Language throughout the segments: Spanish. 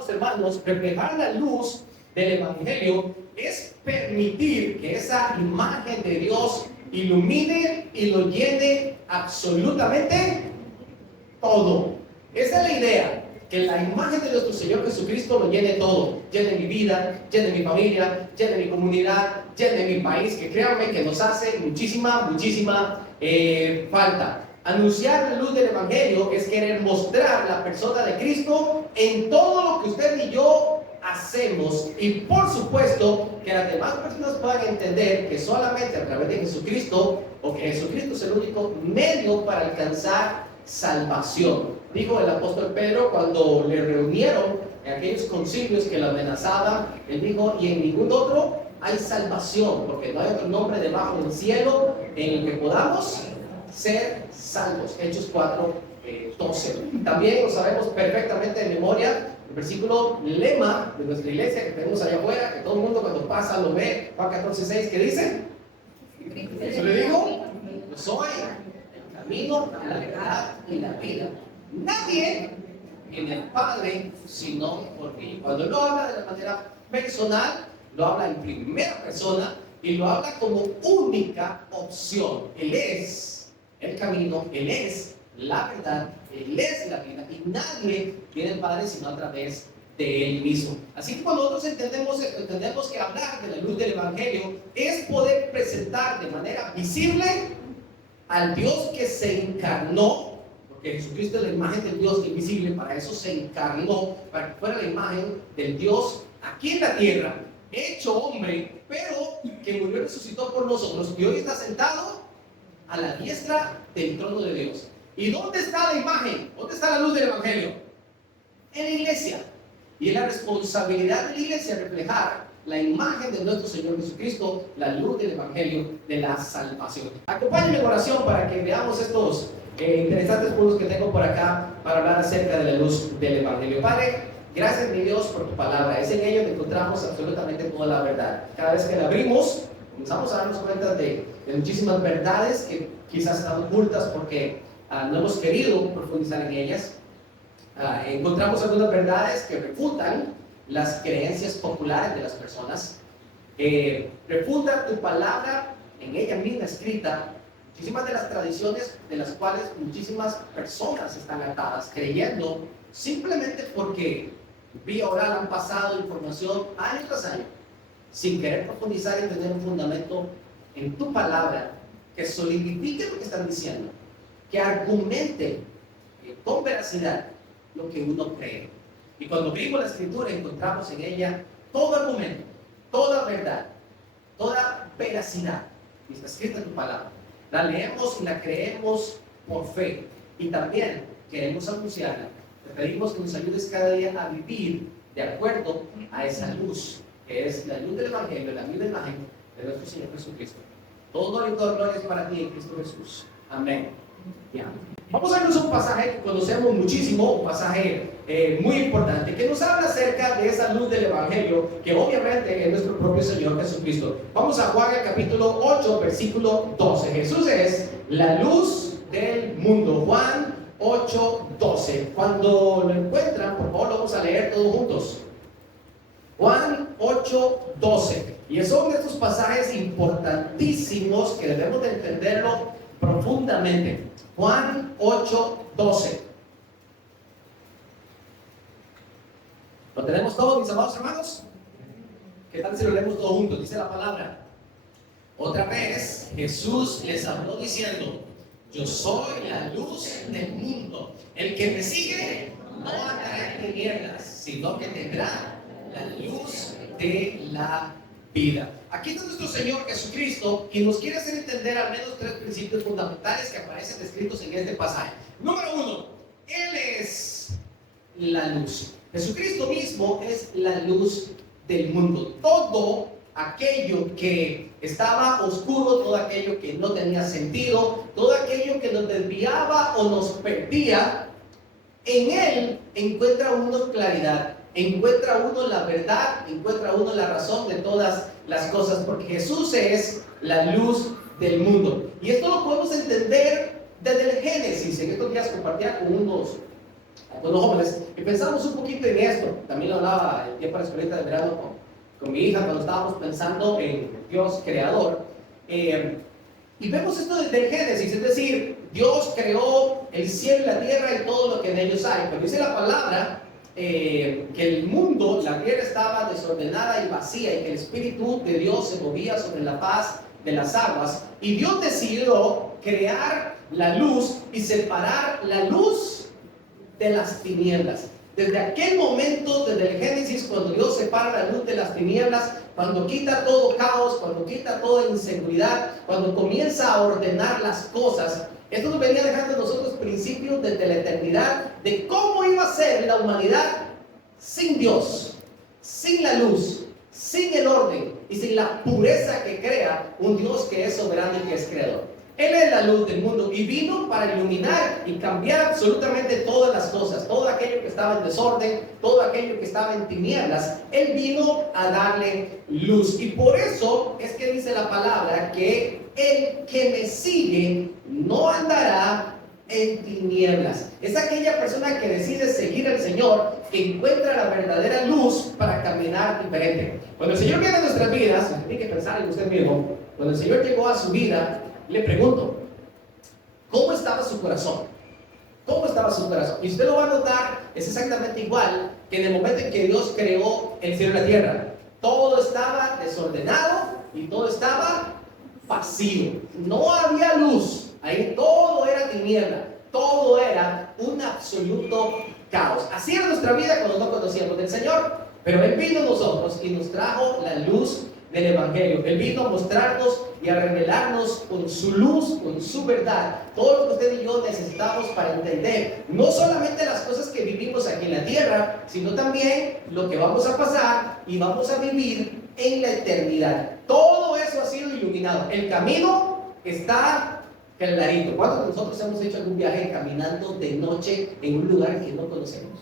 amados hermanos, reflejar la luz del Evangelio es permitir que esa imagen de Dios ilumine y lo llene absolutamente todo. Esa es la idea, que la imagen de nuestro Señor Jesucristo lo llene todo. Llene mi vida, llene mi familia, llene mi comunidad, llene mi país, que créanme que nos hace muchísima falta. Anunciar la luz del Evangelio es querer mostrar la persona de Cristo en todo lo que usted y yo hacemos, y por supuesto que las demás personas puedan entender que solamente a través de Jesucristo, o que Jesucristo es el único medio para alcanzar salvación. Dijo el apóstol Pedro cuando le reunieron en aquellos concilios que lo amenazaban, él dijo: y en ningún otro hay salvación, porque no hay otro nombre debajo del cielo en el que podamos ser salvos. Hechos 4:12. También lo sabemos perfectamente de memoria, el versículo lema de nuestra iglesia que tenemos allá afuera, que todo el mundo cuando pasa lo ve, Juan 14:6, ¿qué dice? Eso le digo: yo soy el camino, la verdad y la vida. Nadie viene al Padre sino por mí. Cuando lo habla de la manera personal, lo habla en primera persona y lo habla como única opción. Él es el camino, Él es la verdad, Él es la vida, y nadie viene al Padre sino a través de Él mismo. Así que cuando nosotros entendemos que hablar de la luz del Evangelio es poder presentar de manera visible al Dios que se encarnó, porque Jesucristo es la imagen del Dios invisible, para eso se encarnó, para que fuera la imagen del Dios aquí en la tierra, hecho hombre, pero que murió y resucitó por nosotros, y hoy está sentado a la diestra del trono de Dios. ¿Y dónde está la imagen? ¿Dónde está la luz del Evangelio? En la iglesia. Y es la responsabilidad de la iglesia reflejar la imagen de nuestro Señor Jesucristo, la luz del Evangelio de la salvación. Acompáñenme en oración para que veamos estos interesantes puntos que tengo por acá para hablar acerca de la luz del Evangelio. Padre, gracias mi Dios por tu palabra. Es en ella que encontramos absolutamente toda la verdad. Cada vez que la abrimos, comenzamos a darnos cuenta de muchísimas verdades que quizás están ocultas porque no hemos querido profundizar en ellas. Encontramos algunas verdades que refutan las creencias populares de las personas, refutan tu palabra en ella misma escrita, muchísimas de las tradiciones de las cuales muchísimas personas están atadas, creyendo simplemente porque vía oral han pasado información año tras año, sin querer profundizar y tener un fundamento en tu palabra que solidifique lo que están diciendo, que argumente con veracidad lo que uno cree. Y cuando abrimos la escritura encontramos en ella todo argumento, toda verdad, toda veracidad y está escrita en tu palabra. La leemos y la creemos por fe, y también queremos anunciarla. Te pedimos que nos ayudes cada día a vivir de acuerdo a esa luz, que es la luz del Evangelio, la misma imagen de nuestro Señor Jesucristo. Todo honor y toda gloria es para ti en Cristo Jesús. Amén. Vamos a vernos un pasaje que conocemos muchísimo, un pasaje muy importante, que nos habla acerca de esa luz del Evangelio, que obviamente es nuestro propio Señor Jesucristo. Vamos a Juan el capítulo 8, versículo 12. Jesús es la luz del mundo. Juan 8, 12. Cuando lo encuentran, por favor, lo vamos a leer todos juntos. Juan 8, 12. Y son estos pasajes importantísimos que debemos de entenderlo profundamente. Juan 8, 12. ¿Lo tenemos todos, mis amados hermanos? ¿Qué tal si lo leemos todos juntos? Dice la palabra: otra vez Jesús les habló diciendo: yo soy la luz del mundo. El que me sigue no andará en tinieblas, sino que tendrá la luz de la vida. Aquí está nuestro Señor Jesucristo y nos quiere hacer entender al menos tres principios fundamentales que aparecen descritos en este pasaje. Número uno, Él es la luz. Jesucristo mismo es la luz del mundo. Todo aquello que estaba oscuro, todo aquello que no tenía sentido, todo aquello que nos desviaba o nos perdía, en Él encuentra uno claridad, encuentra uno la verdad, encuentra uno la razón de todas las cosas, porque Jesús es la luz del mundo. Y esto lo podemos entender desde el Génesis. En estos días compartía con unos algunos jóvenes, y pensamos un poquito en esto. También lo hablaba el tiempo de la escuelita de verano con mi hija cuando estábamos pensando en Dios creador. Y vemos esto desde el Génesis, es decir, Dios creó el cielo y la tierra y todo lo que en ellos hay. Pero dice la palabra que el mundo, la tierra estaba desordenada y vacía y que el Espíritu de Dios se movía sobre la faz de las aguas. Y Dios decidió crear la luz y separar la luz de las tinieblas. Desde aquel momento, desde el Génesis, cuando Dios separa la luz de las tinieblas, cuando quita todo caos, cuando quita toda inseguridad, cuando comienza a ordenar las cosas, esto nos venía dejando a nosotros principios desde la eternidad de cómo iba a ser la humanidad sin Dios, sin la luz, sin el orden y sin la pureza que crea un Dios que es soberano y que es creador. Él es la luz del mundo y vino para iluminar y cambiar absolutamente todas las cosas, todo aquello que estaba en desorden, todo aquello que estaba en tinieblas. Él vino a darle luz y por eso es que dice la palabra que el que me sigue no andará en tinieblas. Es aquella persona que decide seguir al Señor, que encuentra la verdadera luz para caminar diferente. Cuando el Señor viene a nuestras vidas, tiene que pensar en usted mismo, cuando el Señor llegó a su vida, le pregunto, ¿cómo estaba su corazón? ¿Cómo estaba su corazón? Y usted lo va a notar, es exactamente igual que en el momento en que Dios creó el cielo y la tierra. Todo estaba desordenado y todo estaba vacío. No había luz. Ahí todo era tiniebla. Todo era un absoluto caos. Así era nuestra vida cuando no conocíamos del Señor. Pero Él vino a nosotros y nos trajo la luz del Evangelio. Él vino a mostrarnos y a revelarnos con su luz, con su verdad, todo lo que usted y yo necesitamos para entender no solamente las cosas que vivimos aquí en la tierra, sino también lo que vamos a pasar y vamos a vivir en la eternidad. Todo eso ha sido iluminado. El camino está clarito. ¿Cuántos de nosotros hemos hecho algún viaje caminando de noche en un lugar que no conocemos?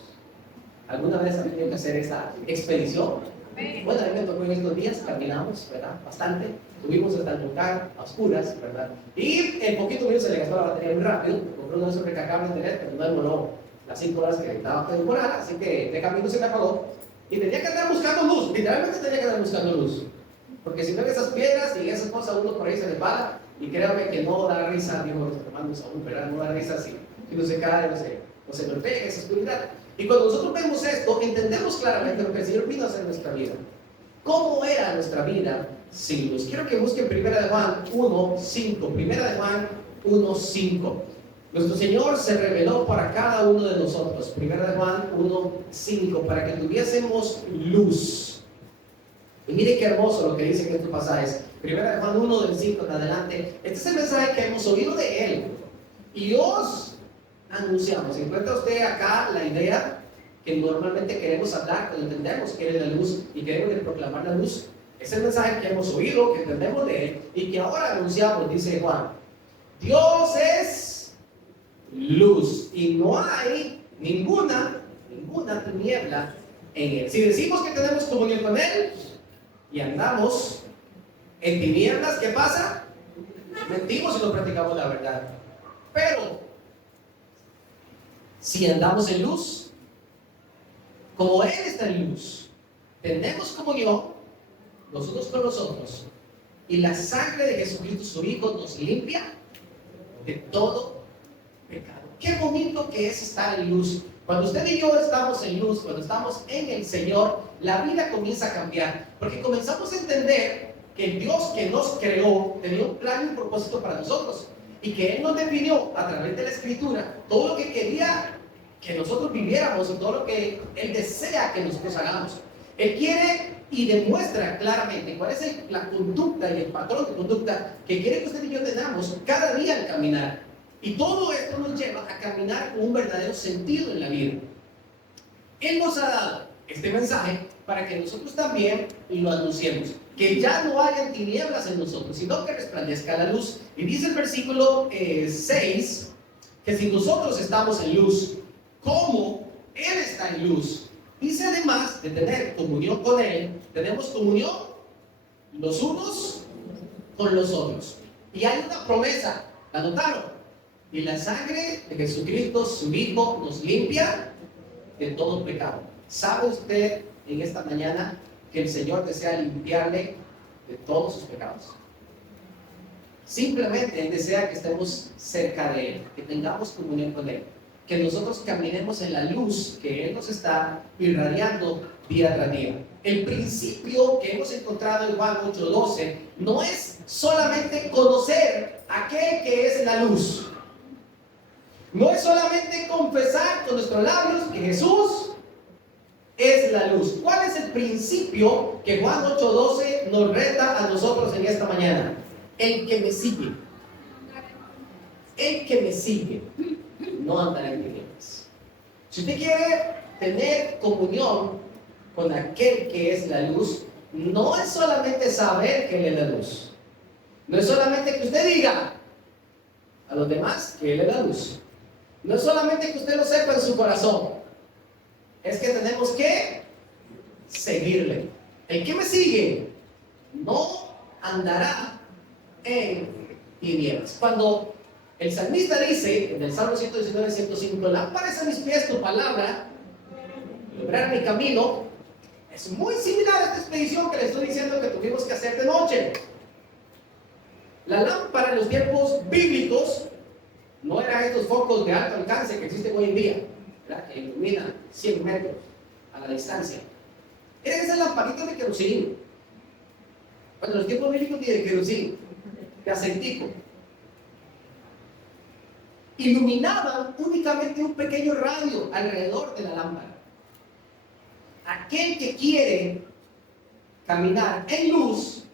¿Alguna vez han tenido que hacer esa expedición? Bueno, a mí me tocó en estos días, caminamos, ¿verdad? Bastante. Subimos hasta el volcán a oscuras, ¿verdad? Y en poquito minutos se le gastó la batería muy rápido. Compré uno de esos recargables de internet, pero no demoró las 5 horas que estaba que demorar, así que de camino se me apagó. Y tenía que andar buscando luz, literalmente tenía que andar buscando luz. Porque si no, esas piedras y esas cosas uno por ahí se le para. Y créanme que no da risa, digo los hermanos aún, ¿verdad? No da risa si uno se cae o se golpea en esa oscuridad. Y cuando nosotros vemos esto, entendemos claramente lo que el Señor vino a hacer en nuestra vida. ¿Cómo era nuestra vida sin luz? Quiero que busquen 1 de Juan 1:5. 1 de Juan 1:5. Nuestro Señor se reveló para cada uno de nosotros. 1 de Juan 1:5, para que tuviésemos luz. Y mire qué hermoso lo que dice en estos pasajes. 1 de Juan 1, del 5 en adelante. Este es el mensaje que hemos oído de Él. Y os anunciamos. ¿Encuentra usted acá la idea que normalmente queremos hablar cuando entendemos que Él es la luz y queremos proclamar la luz? Es el mensaje que hemos oído, que entendemos de Él y que ahora anunciamos, dice Juan. Dios es luz y no hay ninguna tiniebla en Él. Si decimos que tenemos comunión con Él y andamos en tinieblas, ¿qué pasa? Mentimos y no practicamos la verdad. Pero si andamos en luz, como Él está en luz, tenemos comunión nosotros con nosotros, y la sangre de Jesucristo, su Hijo, nos limpia de todo pecado. Qué bonito que es estar en luz. Cuando usted y yo estamos en luz, cuando estamos en el Señor, la vida comienza a cambiar, porque comenzamos a entender que el Dios que nos creó tenía un plan y un propósito para nosotros, y que Él nos definió a través de la Escritura todo lo que quería que nosotros viviéramos y todo lo que Él desea que nosotros hagamos. Él quiere y demuestra claramente cuál es la conducta y el patrón de conducta que quiere que usted y yo tengamos cada día al caminar. Y todo esto nos lleva a caminar con un verdadero sentido en la vida. Él nos ha dado este mensaje para que nosotros también lo anunciemos. Que ya no haya tinieblas en nosotros, sino que resplandezca la luz. Y dice el versículo 6, que si nosotros estamos en luz, como Él está en luz, dice además de tener comunión con Él, tenemos comunión los unos con los otros. Y hay una promesa, ¿la notaron? Y la sangre de Jesucristo, su Hijo, nos limpia de todo pecado. ¿Sabe usted en esta mañana que el Señor desea limpiarle de todos sus pecados? Simplemente Él desea que estemos cerca de Él, que tengamos comunión con Él, que nosotros caminemos en la luz que Él nos está irradiando día tras día. El principio que hemos encontrado en Juan 8:12 no es solamente conocer a aquel que es la luz. No es solamente confesar con nuestros labios que Jesús es la luz. ¿Cuál es el principio que Juan 8:12 nos reta a nosotros en esta mañana? El que me sigue. El que me sigue no andará en tinieblas. Si usted quiere tener comunión con aquel que es la luz, no es solamente saber que Él es la luz. No es solamente que usted diga a los demás que Él es la luz. No es solamente que usted lo sepa en su corazón. Es que tenemos que seguirle. El que me sigue no andará en tinieblas. Cuando el salmista dice en el Salmo 119, 105, lámpara es a mis pies tu palabra, lograr mi camino, es muy similar a esta expedición que le estoy diciendo que tuvimos que hacer de noche. La lámpara en los tiempos bíblicos no eran estos focos de alto alcance que existen hoy en día, ¿verdad?, que iluminan 100 metros a la distancia. Eran esas lamparitas de queroseno. Bueno, en los tiempos bíblicos ni de queroseno, de aceitico. Iluminaban únicamente un pequeño radio alrededor de la lámpara. Aquel que quiere caminar en luz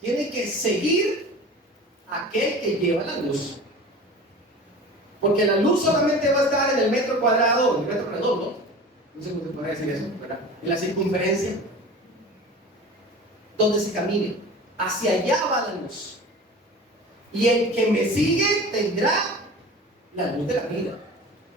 tiene que seguir a aquel que lleva la luz. Porque la luz solamente va a estar en el metro cuadrado, en el metro redondo, no sé cómo se podría decir eso, ¿verdad?, en la circunferencia, donde se camine. Hacia allá va la luz. Y el que me sigue tendrá la luz de la vida.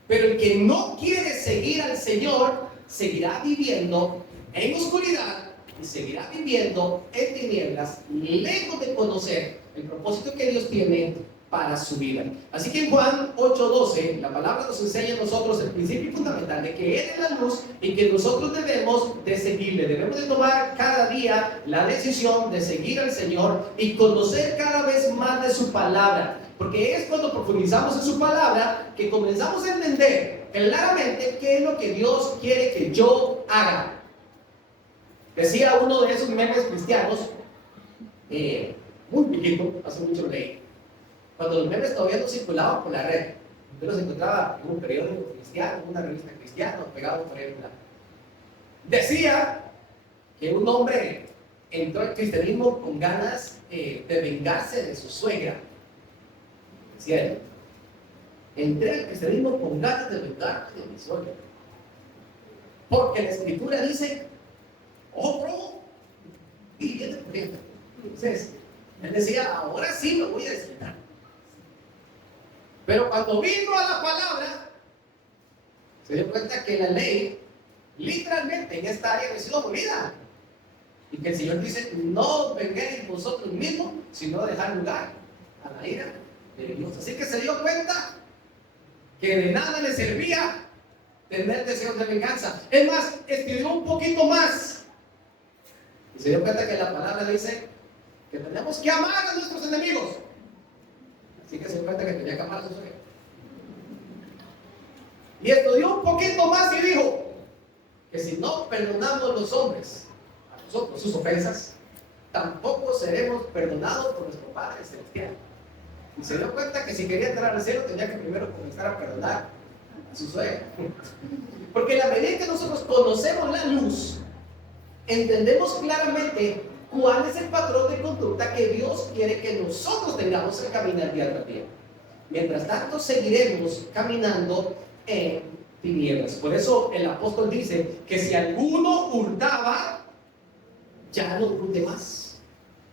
Pero el que no quiere seguir al Señor seguirá viviendo en oscuridad y seguirá viviendo en tinieblas, lejos de conocer el propósito que Dios tiene para su vida. Así que en Juan 8:12 la palabra nos enseña a nosotros el principio fundamental de que Él es la luz y que nosotros debemos de seguirle. Debemos de tomar cada día la decisión de seguir al Señor y conocer cada vez más de su palabra, porque es cuando profundizamos en su palabra que comenzamos a entender claramente qué es lo que Dios quiere que yo haga. Decía uno de esos memes cristianos, muy viejito, hace mucho lo leí, cuando los memes todavía no circulaban por la red. Yo los encontraba en un periódico cristiano, en una revista cristiana, pegado por ahí. Decía que un hombre entró al cristianismo con ganas de vengarse de su suegra. Decía él: entré al cristianismo con ganas de vengarme de mi suegra, porque la escritura dice, oh, bro, y viene por ejemplo. Entonces, él decía, ahora sí me voy a desquitar. Pero cuando vino a la palabra, se dio cuenta que la ley, literalmente en esta área, ha sido abolida. Y que el Señor dice, no vengáis vosotros mismos, sino dejar lugar a la ira de Dios. Así que se dio cuenta que de nada le servía tener deseos de venganza. Es más, estudió un poquito más y se dio cuenta que la palabra dice que tenemos que amar a nuestros enemigos. Así que se dio cuenta que tenía que amar a su suegra. Y estudió un poquito más y dijo que si no perdonamos los hombres a nosotros sus ofensas, tampoco seremos perdonados por nuestro Padre Celestial. Y se dio cuenta que si quería entrar al cielo tenía que primero comenzar a perdonar a su suegra. Porque en la medida que nosotros conocemos la luz, entendemos claramente cuál es el patrón de conducta que Dios quiere que nosotros tengamos al caminar día tras día. Mientras tanto, seguiremos caminando en tinieblas. Por eso el apóstol dice que si alguno hurtaba, ya no hurte más,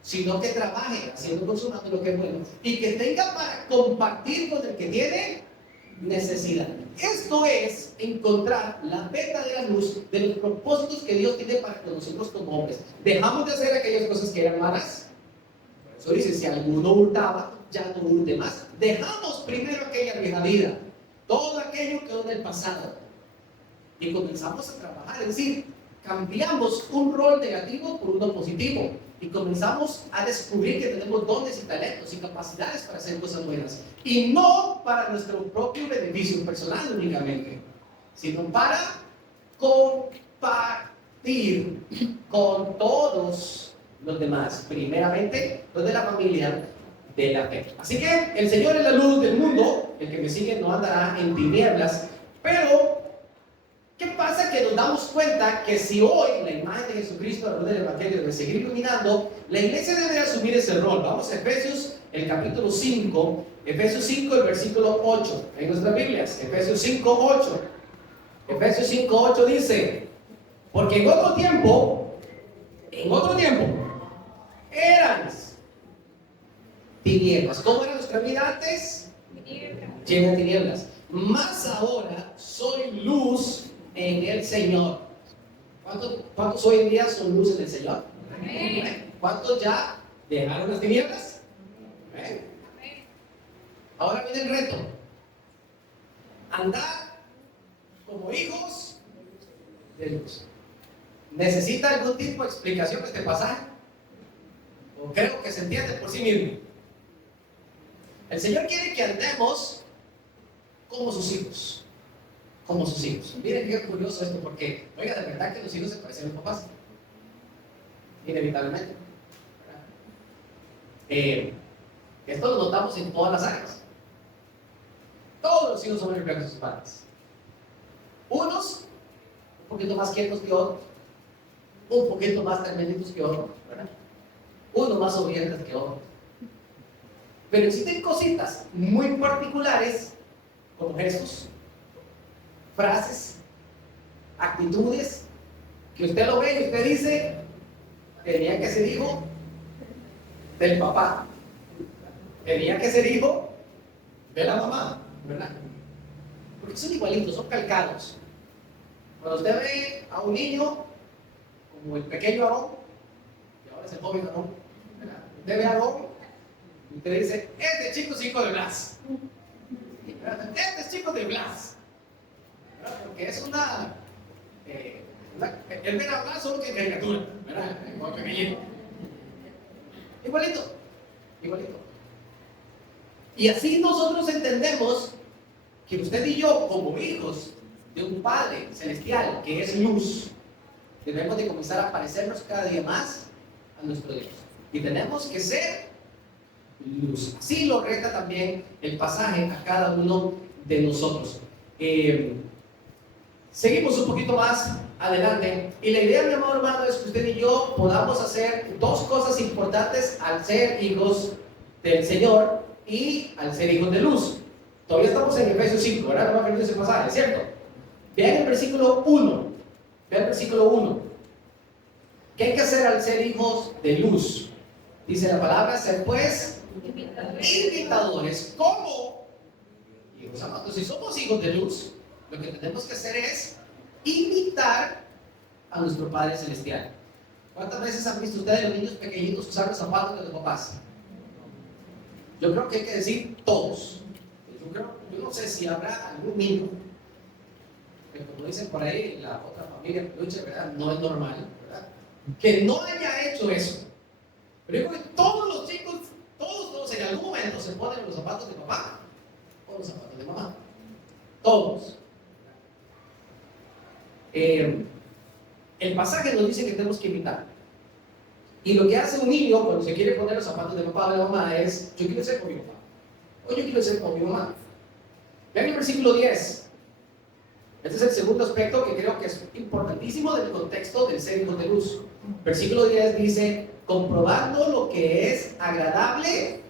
sino que trabaje haciendo con su mano lo que es bueno y que tenga para compartir con el que tiene necesidad. Esto es encontrar la verdadera luz de los propósitos que Dios tiene para nosotros como hombres. Dejamos de hacer aquellas cosas que eran malas. Por eso dice, si alguno hurtaba, ya no urge más. Dejamos primero aquella vieja vida, todo aquello que quedó en el pasado, y comenzamos a trabajar. Es decir, cambiamos un rol negativo por uno positivo y comenzamos a descubrir que tenemos dones y talentos y capacidades para hacer cosas buenas, y no para nuestro propio beneficio personal únicamente, sino para compartir con todos los demás, primeramente los de la familia de la fe. Así que el Señor es la luz del mundo, el que me sigue no andará en tinieblas. Pero ¿qué pasa? Que nos damos cuenta que si hoy la imagen de Jesucristo, a la luz del Evangelio, debe seguir iluminando, la iglesia debe asumir ese rol. Vamos a Efesios, el capítulo 5, Efesios 5, el versículo 8, en nuestras Biblias, Efesios 5, 8. Efesios 5, 8 dice: porque en otro tiempo, eran tinieblas. ¿Cómo era nuestra vida antes? Llena de tinieblas. Mas ahora soy luz en el Señor. ¿Cuántos hoy en día son luz en el Señor? Amén. ¿Cuántos ya dejaron las tinieblas? Amén. Ahora viene el reto: andar como hijos de luz. ¿Necesita algún tipo de explicación este pasaje? ¿O creo que se entiende por sí mismo? El Señor quiere que andemos como sus hijos. Como sus hijos. Miren qué curioso esto, porque, oiga, de verdad que los hijos se parecen a los papás. Inevitablemente. Esto lo notamos en todas las áreas. Todos los hijos son el reflejo de sus padres. Unos un poquito más quietos que otros, un poquito más tremenditos que otros, ¿verdad? Unos más obedientes que otros. Pero existen cositas muy particulares, como gestos, frases, actitudes, que usted lo ve y usted dice: tenía que ser hijo del papá, tenía que ser hijo de la mamá, ¿verdad? Porque son igualitos, son calcados. Cuando usted ve a un niño como el pequeño Aarón, y ahora es el joven Aarón, ¿verdad? Usted ve a Aarón y usted dice: este chico es hijo de Blas, este es chico de Blas, ¿verdad? Porque es él ve a Blas solo que en caricatura, ¿verdad? Como pequeñito, igualito. Y así nosotros entendemos que usted y yo, como hijos de un Padre celestial que es luz, debemos de comenzar a parecernos cada día más a nuestro Dios, y tenemos que ser luz. Así lo reta también el pasaje a cada uno de nosotros. Seguimos un poquito más adelante, y la idea, mi amado hermano, es que usted y yo podamos hacer dos cosas importantes al ser hijos del Señor y al ser hijos de luz. Todavía estamos en Efesios 5, ¿verdad? No me acuerdo ese pasaje, ¿cierto? Vean el versículo 1. Vean el versículo 1. ¿Qué hay que hacer al ser hijos de luz? Dice la palabra: ser pues imitadores. ¿Cómo? Hijos amados, si somos hijos de luz, lo que tenemos que hacer es imitar a nuestro Padre Celestial. ¿Cuántas veces han visto ustedes los niños pequeñitos usar los zapatos de los papás? Yo creo que hay que decir todos. Yo no sé si habrá algún niño, que como dicen por ahí la otra familia peluche, ¿verdad? No es normal, ¿verdad?, que no haya hecho eso. Pero yo creo que todos los chicos, todos en algún momento se ponen los zapatos de papá o los zapatos de mamá. Todos. El pasaje nos dice que tenemos que imitar. Y lo que hace un niño cuando se quiere poner los zapatos de papá o de mamá es: yo quiero ser como mi papá, o yo quiero ser como mi mamá. Vean el versículo 10. Este es el segundo aspecto que creo que es importantísimo del contexto del ser hijos de luz. Versículo 10 dice: comprobando lo que es agradable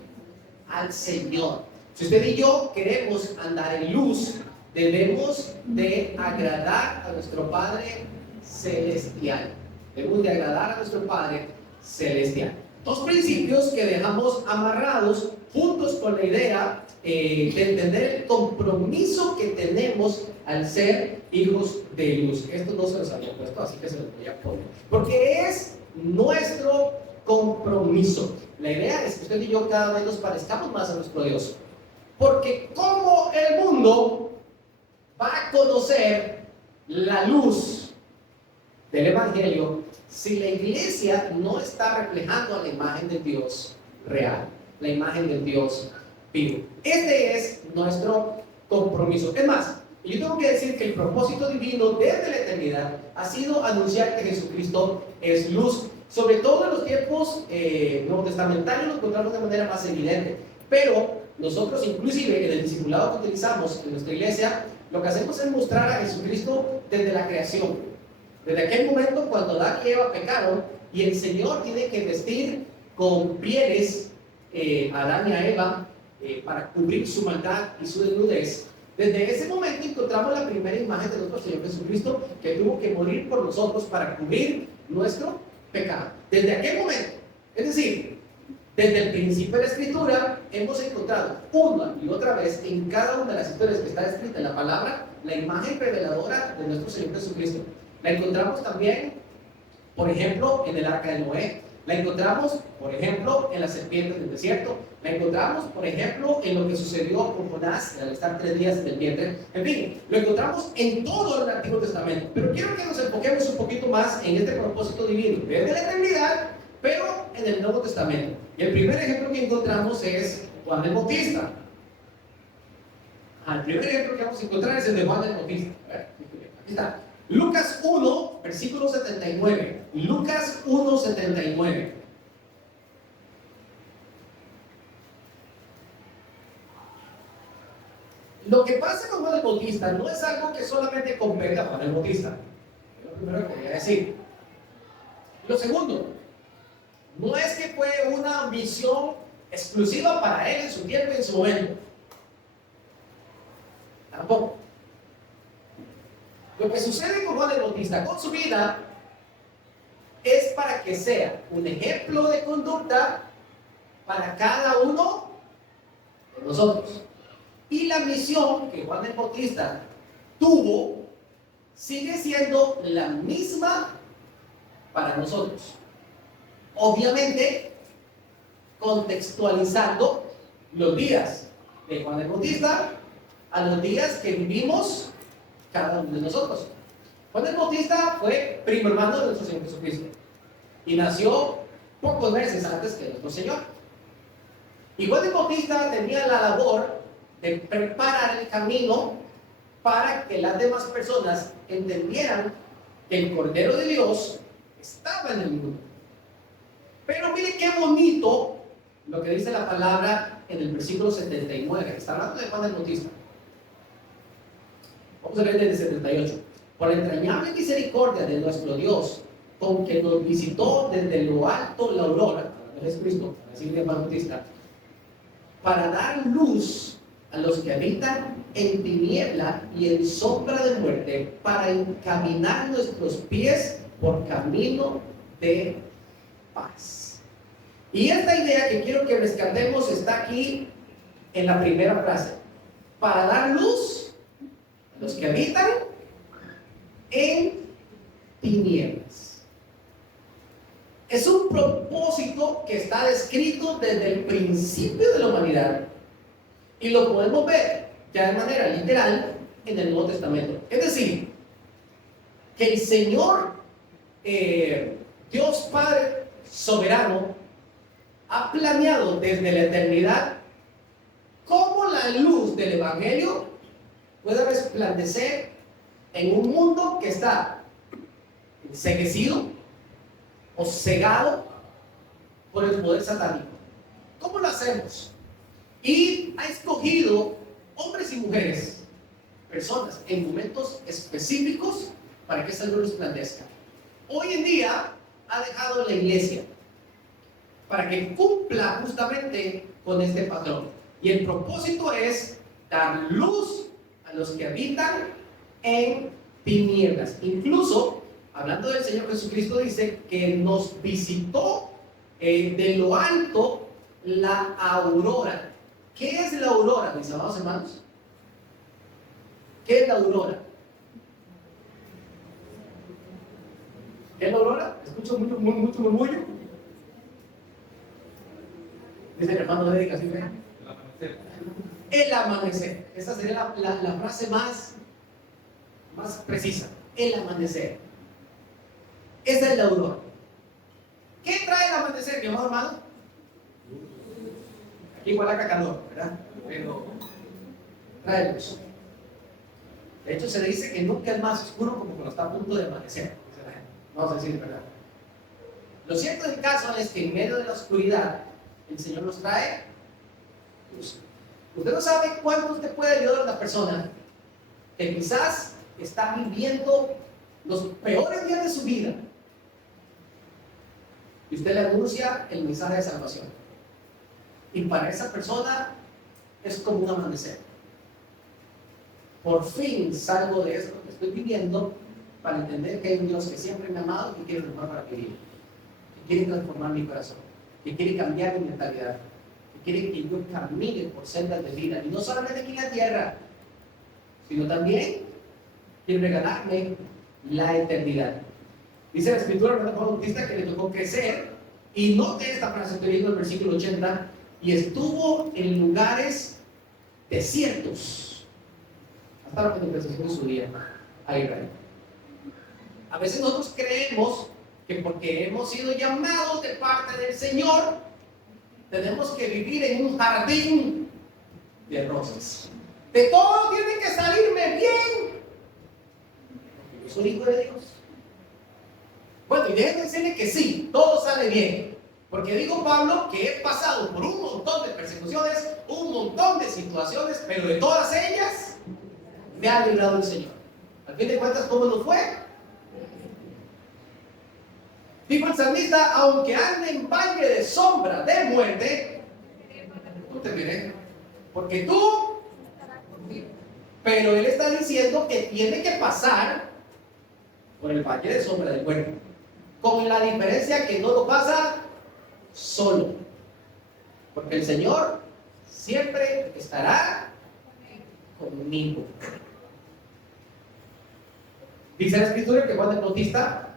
al Señor. Si usted y yo queremos andar en luz, debemos de agradar a nuestro Padre Celestial. Debemos de agradar a nuestro Padre Celestial. Dos principios que dejamos amarrados juntos con la idea de entender el compromiso que tenemos al ser hijos de luz. Esto no se los había puesto, así que se los voy a poner, porque es nuestro compromiso. La idea es que usted y yo cada vez nos parezcamos más a nuestro Dios. Porque ¿cómo el mundo va a conocer la luz del Evangelio si la iglesia no está reflejando la imagen de Dios real, la imagen del Dios vivo? Este es nuestro compromiso. Es más, yo tengo que decir que el propósito divino desde la eternidad ha sido anunciar que Jesucristo es luz. Sobre todo en los tiempos neotestamentarios lo encontramos de manera más evidente. Pero nosotros, inclusive en el discipulado que utilizamos en nuestra iglesia, lo que hacemos es mostrar a Jesucristo desde la creación. Desde aquel momento cuando Adán y Eva pecaron y el Señor tiene que vestir con pieles a Adán y a Eva para cubrir su maldad y su desnudez. Desde ese momento encontramos la primera imagen de nuestro Señor Jesucristo, que tuvo que morir por nosotros para cubrir nuestro pecado. Desde aquel momento, es decir, desde el principio de la Escritura, hemos encontrado una y otra vez en cada una de las historias que está escrita en la palabra, la imagen reveladora de nuestro Señor Jesucristo. La encontramos también, por ejemplo, en el arca de Noé. La encontramos, por ejemplo, en las serpientes del desierto. La encontramos, por ejemplo, en lo que sucedió con Jonás al estar 3 días en el vientre. En fin, lo encontramos en todo el Antiguo Testamento. Pero quiero que nos enfoquemos un poquito más en este propósito divino, desde la eternidad, pero en el Nuevo Testamento. Y el primer ejemplo que encontramos es Juan el Bautista. El primer ejemplo que vamos a encontrar es el de Juan el Bautista. Aquí está. Lucas 1, versículo 79. Lucas 1, 79. Lo que pasa con Juan el Bautista no es algo que solamente compete a Juan el Bautista. Es lo primero que quería decir. Lo segundo, no es que fue una misión exclusiva para él en su tiempo y en su momento. Tampoco. Lo que sucede con Juan el Bautista, con su vida, es para que sea un ejemplo de conducta para cada uno de nosotros. Y la misión que Juan el Bautista tuvo sigue siendo la misma para nosotros. Obviamente, contextualizando los días de Juan el Bautista a los días que vivimos cada uno de nosotros. Juan el Bautista fue primo hermano de nuestro Señor Jesucristo y nació pocos meses antes que nuestro Señor. Y Juan el Bautista tenía la labor de preparar el camino para que las demás personas entendieran que el Cordero de Dios estaba en el mundo. Pero mire qué bonito lo que dice la palabra en el versículo 79. Está hablando de Juan el Bautista. Vamos a ver desde el 78. Por la entrañable misericordia de nuestro Dios, con que nos visitó desde lo alto la aurora, Jesucristo, para decirle a Juan Bautista, para dar luz a los que habitan en tiniebla y en sombra de muerte, para encaminar nuestros pies por camino de paz. Y esta idea que quiero que rescatemos está aquí en la primera frase. Para dar luz a los que habitan en tinieblas. Es un propósito que está descrito desde el principio de la humanidad y lo podemos ver ya de manera literal en el Nuevo Testamento. Es decir, que el Señor Dios Padre soberano ha planeado desde la eternidad cómo la luz del Evangelio puede resplandecer en un mundo que está enceguecido o cegado por el poder satánico. ¿Cómo lo hacemos? Y ha escogido hombres y mujeres, personas en momentos específicos para que esa luz resplandezca. Hoy en día ha dejado la iglesia para que cumpla justamente con este patrón. Y el propósito es dar luz a los que habitan en tinieblas. Incluso, hablando del Señor Jesucristo, dice que nos visitó de lo alto la aurora. ¿Qué es la aurora, mis amados hermanos? ¿Qué es la aurora? ¿Qué es la aurora? Escucho mucho murmullo. Dice el hermano de dedicación. El amanecer. Esa sería la frase más precisa. El amanecer. Esa es la aurora. ¿Qué trae el amanecer, mi amado hermano? Aquí igual acá calor, ¿verdad? Pero trae luz. De hecho, se le dice que nunca es más oscuro como cuando está a punto de amanecer. Vamos a decir, ¿verdad? Lo cierto del caso es que en medio de la oscuridad, el Señor nos trae luz. Usted no sabe cuánto usted puede ayudar a una persona que quizás está viviendo los peores días de su vida y usted le anuncia el mensaje de salvación. Y para esa persona es como un amanecer. Por fin salgo de esto que estoy viviendo para entender que hay un Dios que siempre me ha amado y que quiere transformar para vivir, que quiere transformar mi corazón, que quiere cambiar mi mentalidad, que quiere que yo camine por sendas de vida, y no solamente aquí en la tierra, sino también quiere regalarme la eternidad. Dice la escritura de Juan Bautista que le tocó crecer, y note esta frase, estoy leyendo el versículo 80, y estuvo en lugares desiertos hasta la manifestación de su día a Israel. A veces nosotros creemos que porque hemos sido llamados de parte del Señor, tenemos que vivir en un jardín de rosas. De todo tiene que salirme bien. Yo soy hijo de Dios. Bueno, y déjenme decirle que sí, todo sale bien. Porque digo Pablo que he pasado por un montón de persecuciones, un montón de situaciones, pero de todas ellas me ha librado el Señor. Al fin de cuentas, ¿cómo nos fue? Dijo el salmista, aunque ande en valle de sombra de muerte, no temeré, porque tú, pero él está diciendo que tiene que pasar por el valle de sombra de muerte, con la diferencia que no lo pasa solo, porque el Señor siempre estará conmigo. Dice la escritura que Juan el Bautista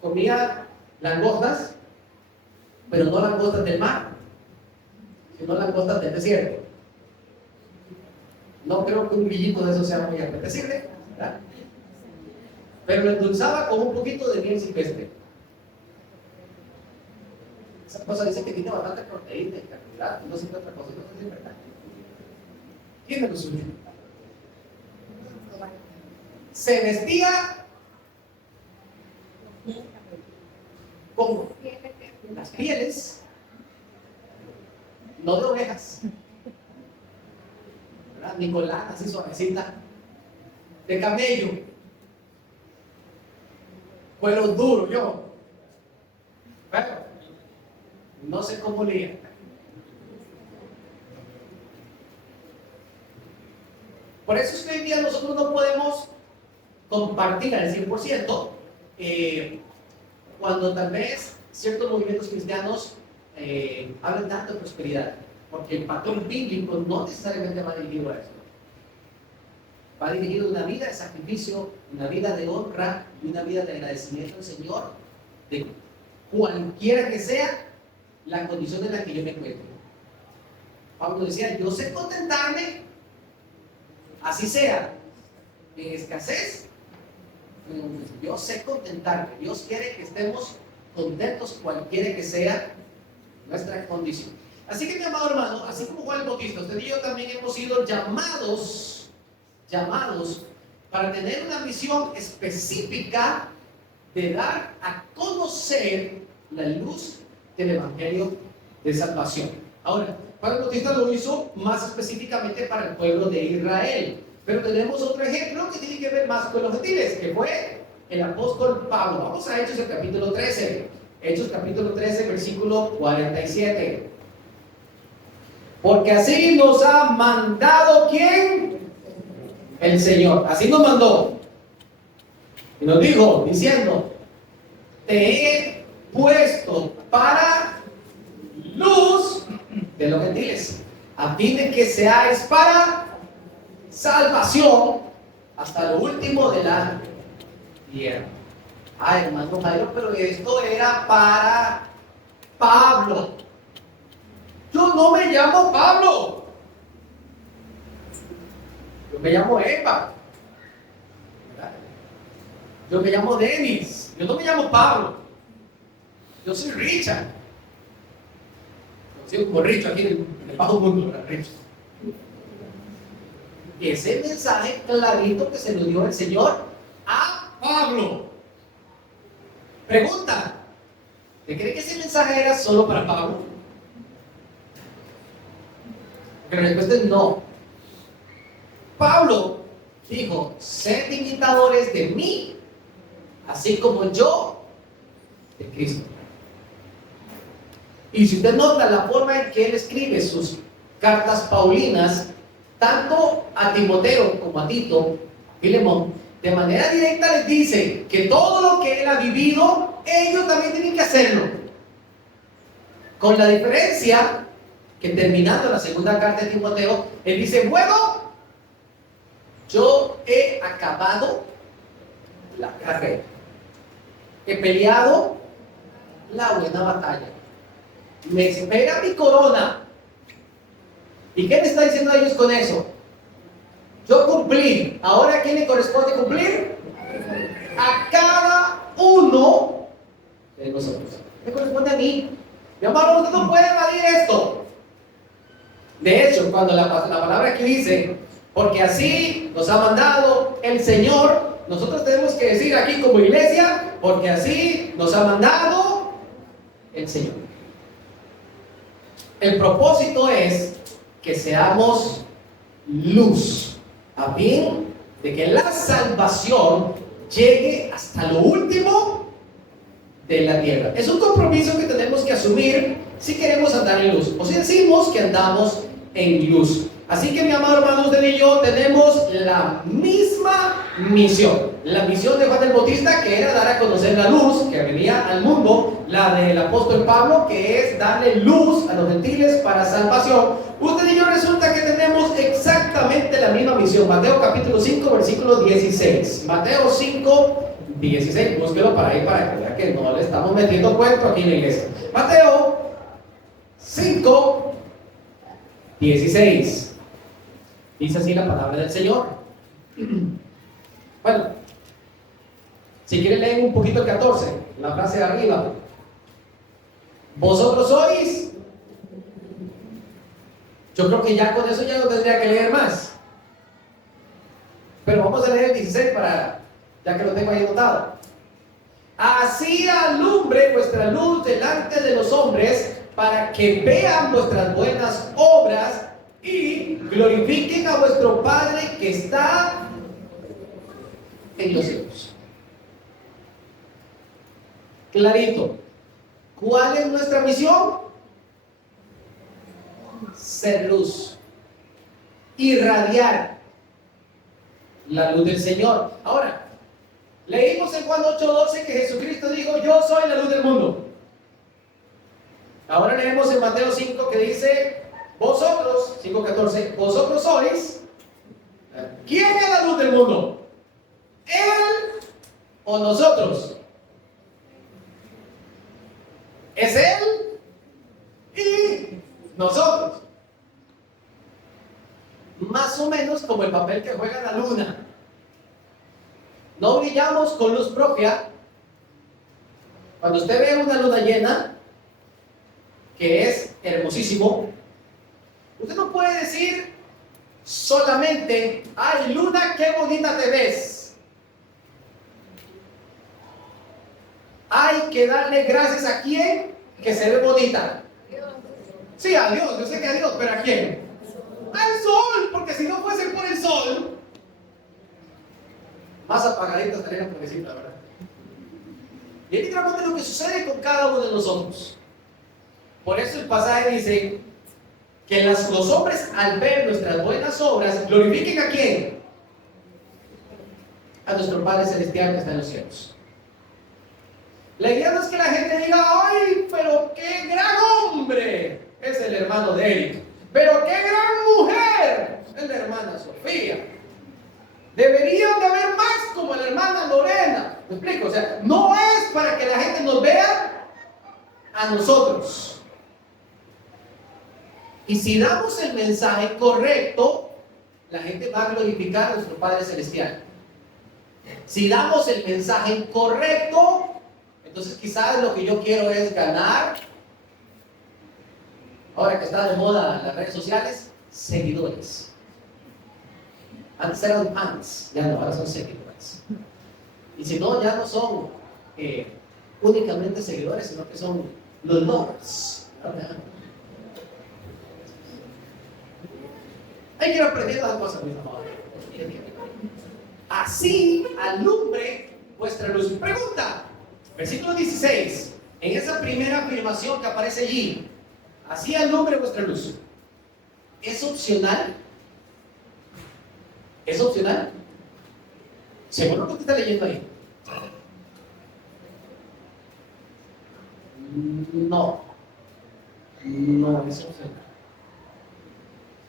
comía langostas, pero no langostas del mar, sino langostas del desierto. No creo que un grillito de eso sea muy apetecible, ¿verdad? Pero lo endulzaba con un poquito de miel silvestre. Esa cosa dice que tiene bastante proteína y carbohidratos, no sé qué otra cosa, no sé si es verdad. ¿Quién me lo subió? Se vestía con las pieles, no de ovejas, ¿verdad? Ni con lana así suavecita, de camello, cuero duro, yo. Bueno, no sé cómo leer. Por eso es que hoy día nosotros no podemos compartir al 100%, cuando tal vez ciertos movimientos cristianos hablan tanto de prosperidad, porque el patrón bíblico no necesariamente va dirigido a esto. Va dirigido a una vida de sacrificio, una vida de honra y una vida de agradecimiento al Señor, de cualquiera que sea la condición en la que yo me encuentro. Pablo decía, yo sé contentarme, así sea, en escasez. Yo sé contentarme. Dios quiere que estemos contentos cualquiera que sea nuestra condición. Así que mi amado hermano, así como Juan el Bautista, usted y yo también hemos sido llamados para tener una misión específica de dar a conocer la luz del Evangelio de salvación. Ahora, Juan el Bautista lo hizo más específicamente para el pueblo de Israel. Pero tenemos otro ejemplo que tiene que ver más con los gentiles, que fue el apóstol Pablo. Vamos a Hechos, el capítulo 13. Hechos, capítulo 13, versículo 47. Porque así nos ha mandado, ¿quién? El Señor. Así nos mandó. Y nos dijo, diciendo, te he puesto para luz de los gentiles, a fin de que seáis para salvación hasta lo último de la tierra. Ay, hermano Jairo, pero esto era para Pablo. Yo Yo no me llamo Pablo. Yo me llamo Eva. ¿Verdad? Yo me llamo Denis. Yo no me llamo Pablo. Yo soy Richard. Yo soy como Richard aquí en el bajo mundo, ¿verdad? Richard. Ese mensaje clarito que se lo dio el Señor a Pablo. Pregunta: ¿te cree que ese mensaje era solo para Pablo? Porque la respuesta es no. Pablo dijo: sed imitadores de mí, así como yo de Cristo. Y si usted nota la forma en que él escribe sus cartas paulinas, tanto a Timoteo como a Tito, Filemón, de manera directa les dice que todo lo que él ha vivido, ellos también tienen que hacerlo. Con la diferencia que, terminando la segunda carta de Timoteo, él dice: bueno, yo he acabado la carrera, he peleado la buena batalla, me espera mi corona. ¿Y qué le está diciendo a ellos con eso? Yo cumplí. ¿Ahora a quién le corresponde cumplir? A cada uno de nosotros. Me corresponde a mí. Mi amado, usted no puede evadir esto. De hecho, cuando la palabra aquí dice: porque así nos ha mandado el Señor, nosotros tenemos que decir aquí como iglesia: porque así nos ha mandado el Señor. El propósito es que seamos luz, a fin de que la salvación llegue hasta lo último de la tierra. Es un compromiso que tenemos que asumir si queremos andar en luz, o si decimos que andamos en luz. Así que, mi amado hermano, usted y yo tenemos la misma misión. La misión de Juan el Bautista, que era dar a conocer la luz que venía al mundo. La del apóstol Pablo, que es darle luz a los gentiles para salvación. Usted y yo resulta que tenemos exactamente la misma misión. Mateo capítulo 5, versículo 16. Mateo 5, 16. Búsquelo para ahí, para que vea que no le estamos metiendo cuento aquí en la iglesia. Mateo 5, 16. Dice así la palabra del Señor. Bueno, si quieren leer un poquito el 14, la frase de arriba. Vosotros sois. Yo creo que ya con eso ya no tendría que leer más. Pero vamos a leer el 16 ya que lo tengo ahí anotado. Así alumbre vuestra luz delante de los hombres, para que vean vuestras buenas obras y glorifiquen a vuestro Padre que está en los cielos. Clarito. ¿Cuál es nuestra misión? Ser luz, irradiar la luz del Señor. Ahora, leímos en Juan 8:12 que Jesucristo dijo: yo soy la luz del mundo. Ahora leemos en Mateo 5 que dice: vosotros, 5:14, vosotros sois. ¿Quién es la luz del mundo? ¿Él o nosotros? Es Él y nosotros. Más o menos como el papel que juega la luna. No brillamos con luz propia. Cuando usted ve una luna llena, que es hermosísimo, usted no puede decir solamente: ay, luna, qué bonita te ves. Hay que darle gracias a quién que se ve bonita. Sí, a Dios, yo sé que a Dios, pero ¿a quién? Al sol, porque si no fuese por el sol, más apagadita estaría la pobrecita, ¿verdad? Y aquí literalmente lo que sucede con cada uno de nosotros. Por eso el pasaje dice que los hombres, al ver nuestras buenas obras, glorifiquen ¿a quién? A nuestro Padre Celestial que está en los cielos. La idea no es que la gente diga: ¡ay, pero qué gran hombre es el hermano de Eric! ¡Pero qué gran mujer es la hermana Sofía! Deberían de haber más como la hermana Lorena. ¿Me explico? O sea, no es para que la gente nos vea a nosotros. Y si damos el mensaje correcto, la gente va a glorificar a nuestro Padre Celestial. Si damos el mensaje incorrecto, entonces quizás lo que yo quiero es ganar, ahora que está de moda las redes sociales, seguidores. Antes eran fans, ya no, ahora son seguidores. Y si no, ya no son únicamente seguidores, sino que son los lovers. Hay que ir aprendiendo las cosas, mis amados. Así alumbre vuestra luz. Pregunta, versículo 16, en esa primera afirmación que aparece allí, así alumbre vuestra luz. ¿Es opcional? ¿Es opcional? Según lo que usted está leyendo ahí. No, no es opcional.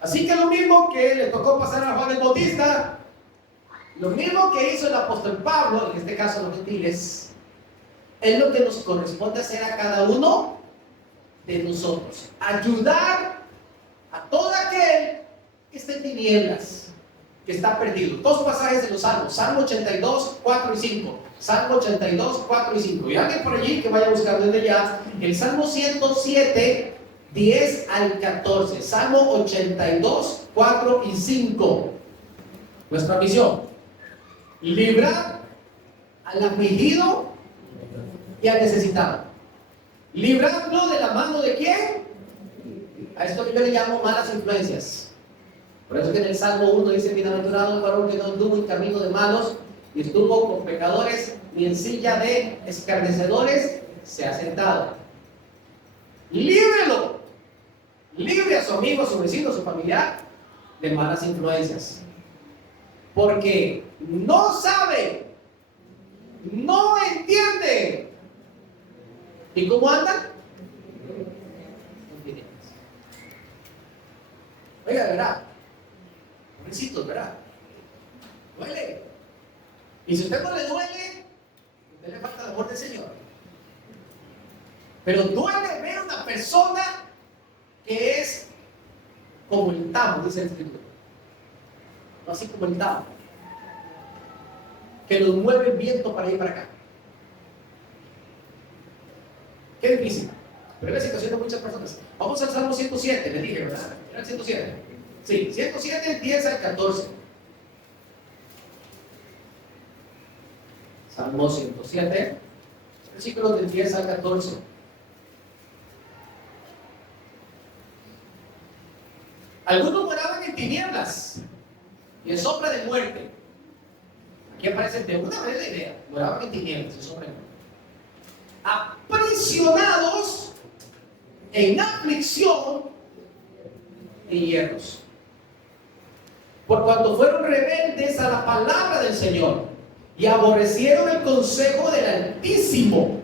Así que lo mismo que le tocó pasar a Juan el Bautista, lo mismo que hizo el apóstol Pablo, en este caso los gentiles, es lo que nos corresponde hacer a cada uno de nosotros. Ayudar a todo aquel que esté en tinieblas, que está perdido. Dos pasajes de los Salmos, Salmo 82, 4 y 5. Salmo 82, 4 y 5. Y alguien por allí que vaya a buscar desde ya, el Salmo 107, 10 al 14. Salmo 82, 4 y 5. Nuestra misión: librar al afligido y al necesitado. Librarlo de la mano de quién? A esto yo le llamo malas influencias. Por eso que en el Salmo 1 dice: bienaventurado el varón que no anduvo en camino de malos, ni estuvo con pecadores, ni en silla de escarnecedores se ha sentado. Líbrelo. Libre a su amigo, a su vecino, a su familiar de malas influencias. Porque no sabe, no entiende. ¿Y cómo andan? Oiga, ¿verdad? Pobrecitos, ¿verdad? Duele. Y si a usted no le duele, a usted le falta el amor del Señor. Pero duele ver a una persona que es como el tamo, dice el Escritura. No así como el tamo, que los mueve el viento para ir para acá. Qué difícil. Pero es la situación de muchas personas. Vamos al Salmo 107, le dije, ¿verdad? ¿Era el 107? Sí, 107, 10 al 14. Salmo 107, versículos del 10 al 14. Algunos moraban en tinieblas y en sombra de muerte. Aquí aparece de una vez la idea: moraban en tinieblas y sombra de muerte. Aprisionados en aflicción y hierros, por cuanto fueron rebeldes a la palabra del Señor y aborrecieron el consejo del Altísimo.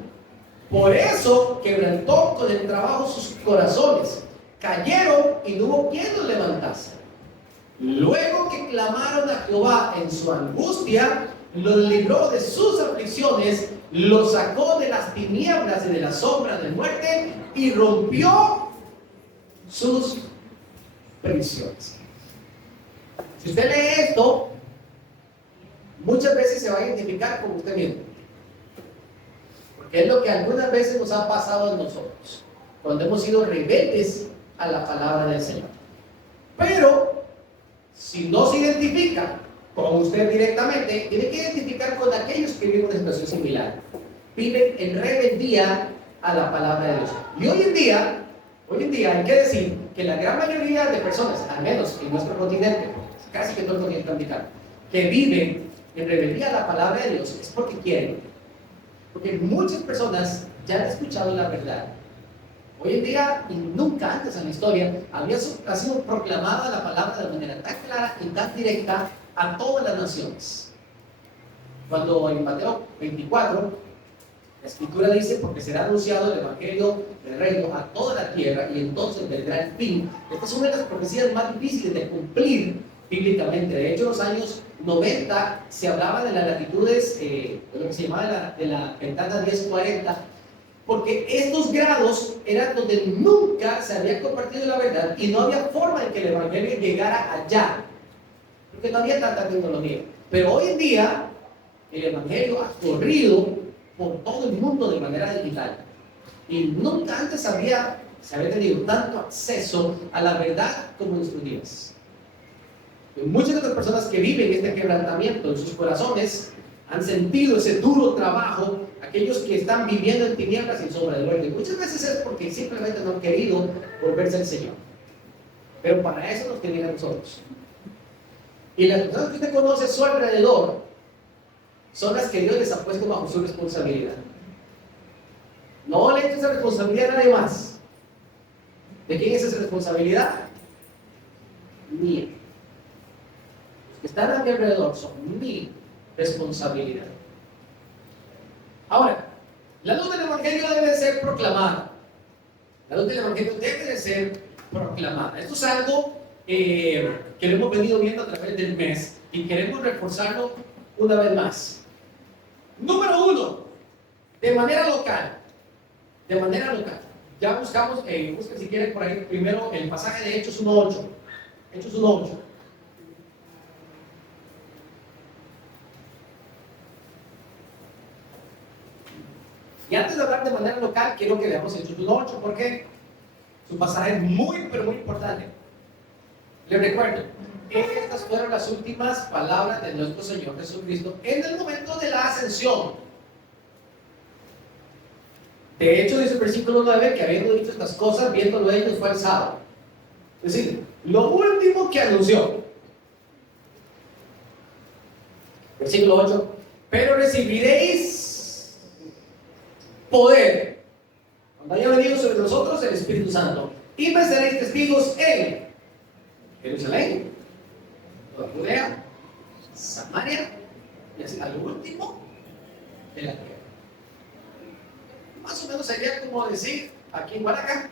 Por eso quebrantó con el trabajo sus corazones. Cayeron y no hubo quien los levantase. Luego que clamaron a Jehová en su angustia, los libró de sus aflicciones, los sacó de las tinieblas y de la sombra de muerte y rompió sus prisiones. Si usted lee esto, muchas veces se va a identificar con usted mismo, porque es lo que algunas veces nos ha pasado a nosotros cuando hemos sido rebeldes a la palabra del Señor. Pero si no se identifica con usted directamente, tiene que identificar con aquellos que viven una situación similar. Viven en rebeldía a la palabra de Dios. Y hoy en día hay que decir que la gran mayoría de personas, al menos en nuestro continente, casi que todo el continente americano, que viven en rebeldía a la palabra de Dios, es porque quieren. Porque muchas personas ya han escuchado la verdad. Hoy en día, y nunca antes en la historia, ha sido proclamada la palabra de manera tan clara y tan directa a todas las naciones. Cuando en Mateo 24, la Escritura dice: porque será anunciado el Evangelio del Reino a toda la tierra y entonces vendrá el fin. Esta es una de las profecías más difíciles de cumplir bíblicamente. De hecho, en los años 90 se hablaba de las latitudes, de lo que se llamaba de la ventana 1040, Porque estos grados eran donde nunca se había compartido la verdad y no había forma en que el evangelio llegara allá, porque no había tanta tecnología. Pero hoy en día el evangelio ha corrido por todo el mundo de manera digital y nunca antes se había tenido tanto acceso a la verdad como en estos días. Muchas de las personas que viven este quebrantamiento en sus corazones han sentido ese duro trabajo, aquellos que están viviendo en tinieblas sin sombra de muerte. Muchas veces es porque simplemente no han querido volverse al Señor. Pero para eso nos tienen a nosotros. Y las personas que usted conoce a su alrededor son las que Dios les ha puesto bajo su responsabilidad. No le eches esa responsabilidad a nadie más. ¿De quién es esa responsabilidad? Mía. Los que están a mi alrededor son mi responsabilidad. Ahora, la luz del evangelio debe ser proclamada. La luz del evangelio debe de ser proclamada. Esto es algo que lo hemos venido viendo a través del mes y queremos reforzarlo una vez más. Número 1, de manera local. De manera local. Ya buscamos, busquen si quieren por ahí primero el pasaje de Hechos 1:8. Hechos 1:8. Y antes de hablar de manera local, quiero que veamos Hechos 1:8 porque es un pasaje muy, pero muy importante. Les recuerdo, estas fueron las últimas palabras de nuestro Señor Jesucristo en el momento de la ascensión. De hecho, dice el versículo 9 que habiendo dicho estas cosas, viéndolo ellos fue alzado. Es decir, lo último que anunció. Versículo 8. Pero recibiréis poder cuando haya venido sobre nosotros el Espíritu Santo. Y me seréis testigos en Jerusalén, toda Judea, Samaria y hasta lo último de la tierra. Más o menos sería como decir aquí en Guaraca,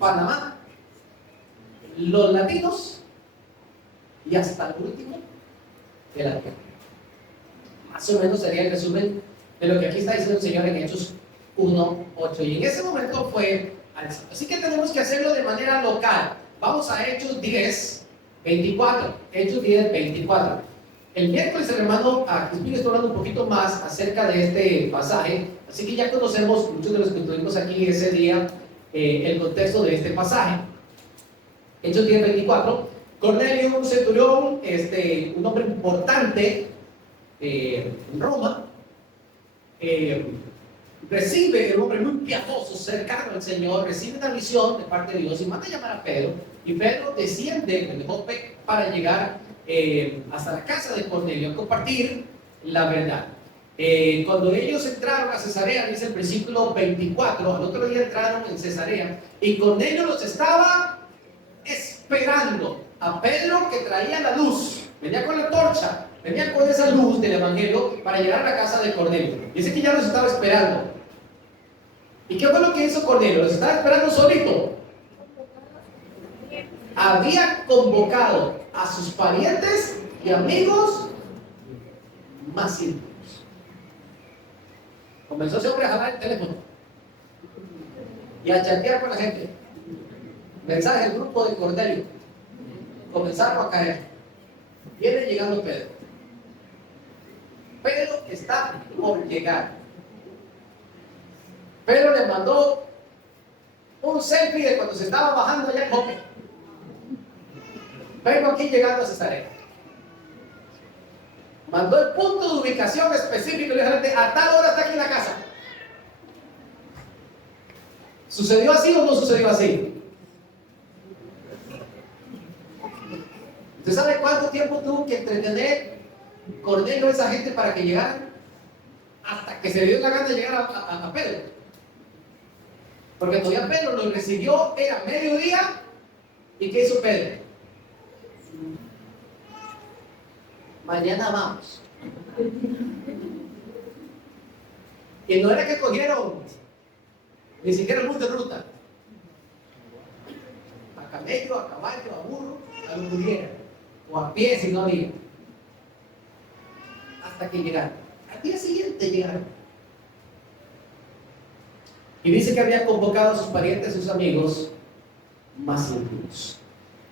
Panamá, los latinos y hasta el último de la tierra. Más o menos sería el resumen de lo que aquí está diciendo el Señor en Hechos 1:8. Y en ese momento fue alzado. Así que tenemos que hacerlo de manera local. Vamos a Hechos 10:24. Hechos 10:24. El miércoles el hermano Crispín estuvo hablando un poquito más acerca de este pasaje, así que ya conocemos, muchos de los que estuvimos aquí ese día, el contexto de este pasaje. Hechos 10:24. Cornelio, un centurión, un hombre importante en Roma, recibe, un hombre muy piadoso, cercano al Señor, recibe una visión de parte de Dios y manda a llamar a Pedro, y Pedro desciende de Jope para llegar hasta la casa de Cornelio a compartir la verdad. Cuando ellos entraron a Cesarea, dice el versículo 24, al otro día entraron en Cesarea y Cornelio los estaba esperando. A Pedro, que traía la luz, venía con la torcha, venía con esa luz del evangelio para llegar a la casa de Cornelio. Dice que ya los estaba esperando. ¿Y qué fue lo que hizo Cornelio? Los estaba esperando solito. Había convocado a sus parientes y amigos más íntimos. Comenzó ese hombre a jalar el teléfono y a chatear con la gente. Mensaje del grupo de Cornelio. Comenzaron a caer. Viene llegando Pedro. Pedro está por llegar. Pedro le mandó un selfie de cuando se estaba bajando allá en Jope. Vengo aquí llegando a Cesarea. Mandó el punto de ubicación específico y le dijo a la gente, a tal hora está aquí en la casa. ¿Sucedió así o no sucedió así? ¿Usted sabe cuánto tiempo tuvo que entretener Cornelio a esa gente para que llegaran? Hasta que se le dio la gana de llegar a Pedro. Porque todavía Pedro lo recibió, era mediodía. ¿Y qué hizo Pedro? Mañana vamos. Y no era que cogieron ni siquiera el bus de ruta. A camello, a caballo, a burro, a lo que hubiera. O a pie si no había. Hasta que llegaron. Al día siguiente llegaron. Y dice que había convocado a sus parientes, sus amigos más íntimos.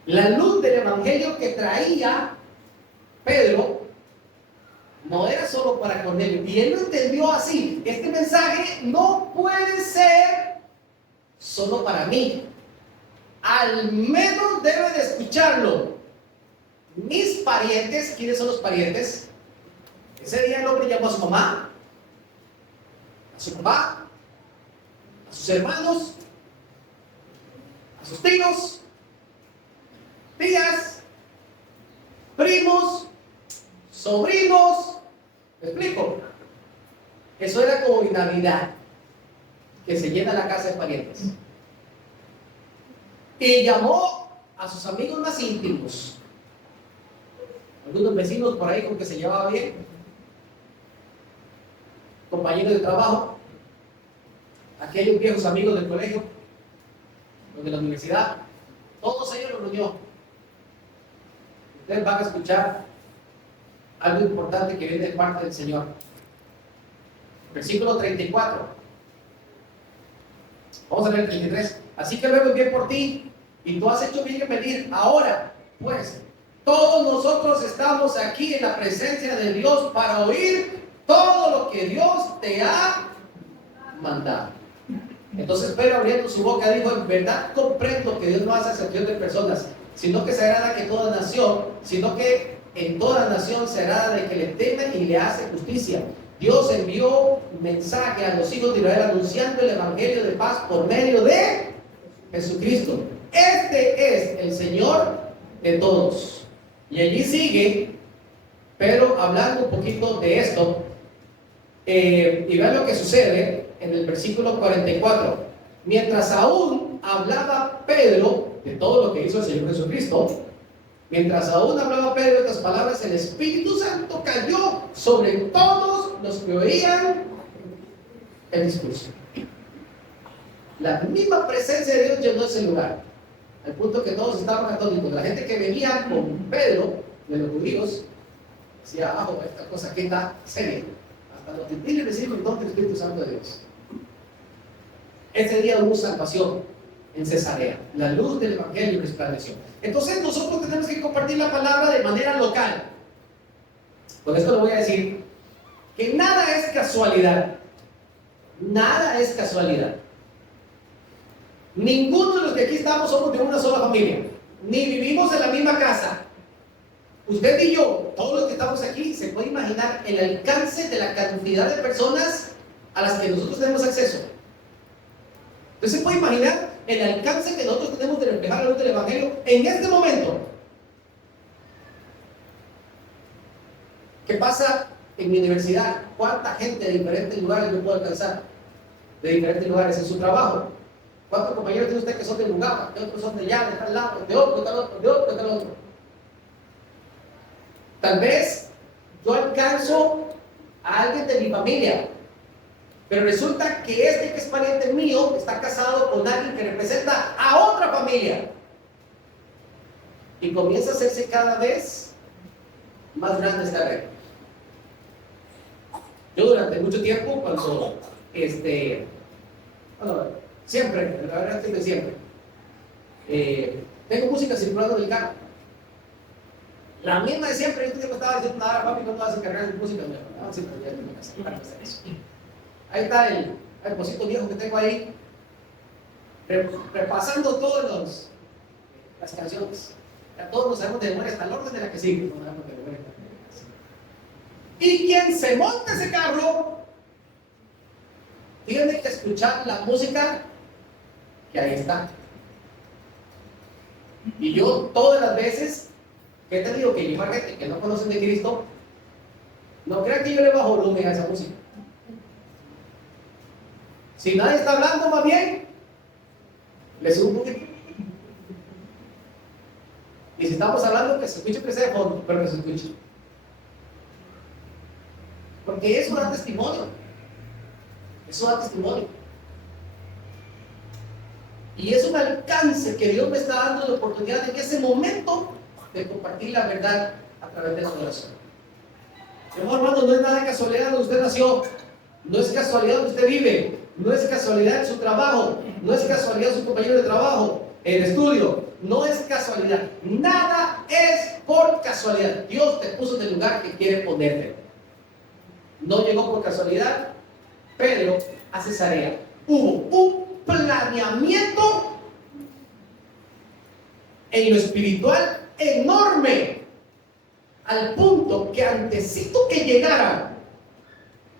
La luz del evangelio que traía Pedro no era solo para Cornelio. Y él lo entendió así. Este mensaje no puede ser solo para mí. Al menos debe de escucharlo mis parientes. ¿Quiénes son los parientes? Ese día el hombre llamó a su mamá, a su papá, a sus hermanos, a sus tíos, tías, primos, sobrinos. ¿Me explico? Eso era como en Navidad, que se llena la casa de parientes. Y llamó a sus amigos más íntimos, algunos vecinos por ahí con que se llevaba bien, compañeros de trabajo, aquellos viejos amigos del colegio, los de la universidad, todos ellos los reunió. Ustedes van a escuchar algo importante que viene de parte del Señor. Versículo 34. Vamos a leer el 33. Así que luego envié por ti, y tú has hecho bien en venir. Ahora, pues, todos nosotros estamos aquí en la presencia de Dios para oír todo lo que Dios te ha mandado. Entonces Pedro, abriendo su boca, dijo: en verdad comprendo que Dios no hace acepción de personas, sino que se agrada que toda nación, sino que en toda nación se agrada de que le temen y le hace justicia. Dios envió mensaje a los hijos de Israel anunciando el evangelio de paz por medio de Jesucristo. Este es el Señor de todos. Y allí sigue Pedro hablando un poquito de esto. Y vean lo que sucede en el versículo 44. Mientras aún hablaba Pedro de todo lo que hizo el Señor Jesucristo, mientras aún hablaba Pedro estas palabras, el Espíritu Santo cayó sobre todos los que oían el discurso. La misma presencia de Dios llenó ese lugar, al punto que todos estaban atónitos. La gente que venía con Pedro, de los judíos, decía: abajo, esta cosa que está seria. Hasta los gentiles reciben el don del Espíritu Santo de Dios. Ese día hubo salvación en Cesarea. La luz del evangelio resplandeció. Entonces nosotros tenemos que compartir la palabra de manera local. Con esto le voy a decir que nada es casualidad. Nada es casualidad. Ninguno de los que aquí estamos somos de una sola familia, ni vivimos en la misma casa. Usted y yo, todos los que estamos aquí, se puede imaginar el alcance de la cantidad de personas a las que nosotros tenemos acceso. Usted se puede imaginar el alcance que nosotros tenemos de reflejar la luz del evangelio en este momento. ¿Qué pasa en mi universidad? ¿Cuánta gente de diferentes lugares yo puedo alcanzar? De diferentes lugares en su trabajo. ¿Cuántos compañeros tiene usted que son de Lugapa? ¿De otros son de allá, de tal lado, de otro, de tal otro, de otro, de tal otro? Tal vez yo alcanzo a alguien de mi familia, pero resulta que este que es pariente mío está casado con alguien que representa a otra familia. Y comienza a hacerse cada vez más grande esta red. Yo durante mucho tiempo, cuando siempre, la verdad es que siempre, tengo música circulando en el carro. La misma de siempre. Yo te estaba diciendo: nada, papi, no te vas a encargar de música. No, sí, pero ya tengo que hacer eso. Ahí está el pocito viejo que tengo ahí, repasando todas las canciones. Ya todos nos sabemos de memoria hasta el orden de la que sigue. Y quien se monte ese carro tiene que escuchar la música que ahí está. Y yo todas las veces que te digo que lleva gente que no conocen de Cristo, no crean que yo le bajo volumen a esa música. Si nadie está hablando, más bien le subo un poquito. Y si estamos hablando, que se escuche que sea de fondo, pero que se escuche. Porque eso da testimonio. Eso da testimonio. Y es un alcance que Dios me está dando la oportunidad en ese momento de compartir la verdad a través de la oración. Hermano, no es nada de casualidad donde usted nació. No es casualidad donde usted vive. no es casualidad en su trabajo, no es casualidad su compañero de trabajo, el estudio, no es casualidad. Nada es por casualidad. Dios te puso en el lugar que quiere ponerte. No llegó por casualidad Pedro a Cesarea. Hubo un planeamiento en lo espiritual enorme, al punto que antesito que llegara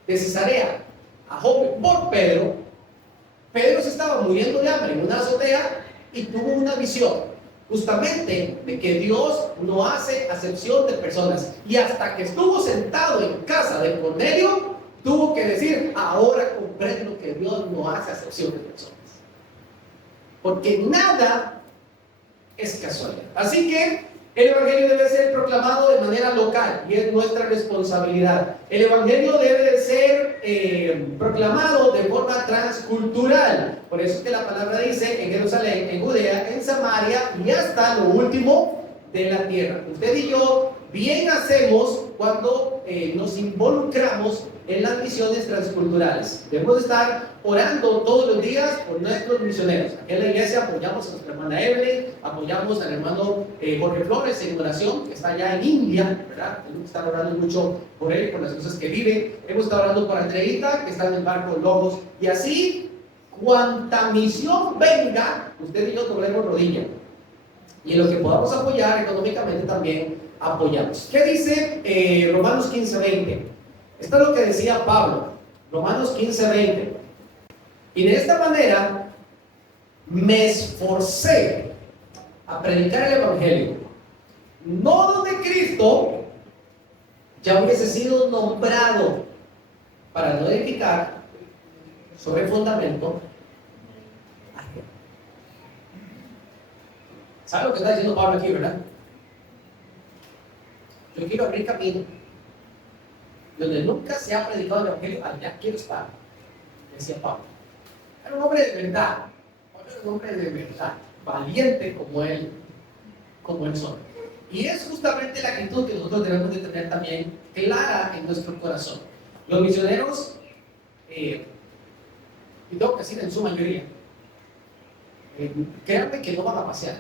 de Cesarea a Jope por Pedro, Pedro se estaba muriendo de hambre en una azotea y tuvo una visión, justamente de que Dios no hace acepción de personas. Y hasta que estuvo sentado en casa de Cornelio, tuvo que decir: ahora comprendo que Dios no hace acepción de personas, porque nada es casualidad. Así que el Evangelio debe ser proclamado de manera local y es nuestra responsabilidad. El Evangelio debe de ser proclamado de forma transcultural. Por eso es que la palabra dice: en Jerusalén, en Judea, en Samaria y hasta lo último de la tierra. Usted y yo bien hacemos cuando nos involucramos en las misiones transculturales. Debemos estar orando todos los días por nuestros misioneros. Aquí en la iglesia apoyamos a nuestra hermana Evelyn, apoyamos al hermano Jorge Flores en oración, que está allá en India, ¿verdad? Tenemos que estar orando mucho por él y por las cosas que vive. Hemos estado orando por Andreita, que está en el barco de Lobos, y así, cuanta misión venga, usted y yo doblemos rodilla. Y en lo que podamos apoyar económicamente también apoyamos. ¿Qué dice Romanos 15:20? Esto es lo que decía Pablo, Romanos 15:20. Y de esta manera me esforcé a predicar el Evangelio, no donde Cristo ya hubiese sido nombrado, para no edificar sobre el fundamento. ¿Sabe lo que está diciendo Pablo aquí, verdad? Yo quiero abrir camino donde nunca se ha predicado el Evangelio, allá quiero estar, decía Pablo. Era un hombre de verdad, era un hombre de verdad, valiente como él son. Y es justamente la actitud que nosotros debemos de tener también clara en nuestro corazón. Los misioneros, y tengo que decir en su mayoría, créanme que no van a pasear.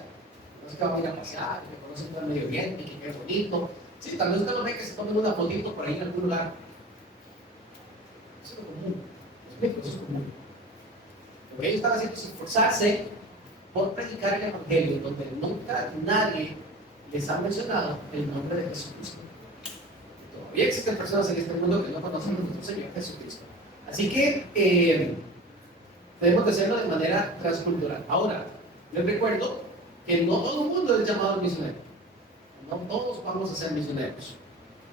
No es que van a ir a pasear, que conocen todo el Medio Oriente, que es bonito. Sí, tal vez usted lo ve que se tomen una fotito por ahí en algún lugar. Eso es lo común. Eso es común. Lo que ellos están haciendo es esforzarse por predicar el Evangelio, donde nunca nadie les ha mencionado el nombre de Jesucristo. Todavía existen personas en este mundo que no conocen a nuestro Señor Jesucristo. Así que debemos de hacerlo de manera transcultural. Ahora, les recuerdo que no todo el mundo es llamado misionero. No todos vamos a ser misioneros.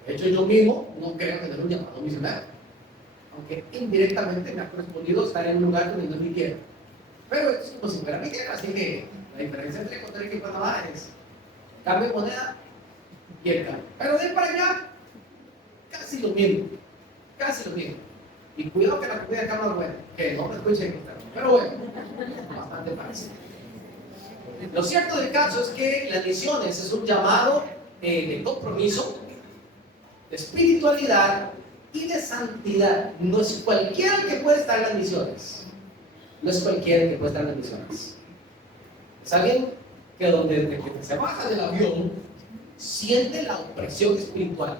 De hecho, yo mismo no creo que tenga un llamado misionero, aunque indirectamente me ha correspondido estar en un lugar donde no me quiero. Pero esto es como si fuera mi tierra, así que la diferencia entre Costa Rica y Panamá es cambio de moneda y el cambio. Pero de ahí para allá, casi lo mismo. Casi lo mismo. Y cuidado que la comida acá no es buena, que no me escuchen, pero bueno, bastante parecido. Lo cierto del caso es que las misiones es un llamado de compromiso, de espiritualidad y de santidad. No es cualquiera el que puede estar en las misiones. No es cualquiera el que puede estar en las misiones. Es alguien que desde que se baja del avión siente la opresión espiritual.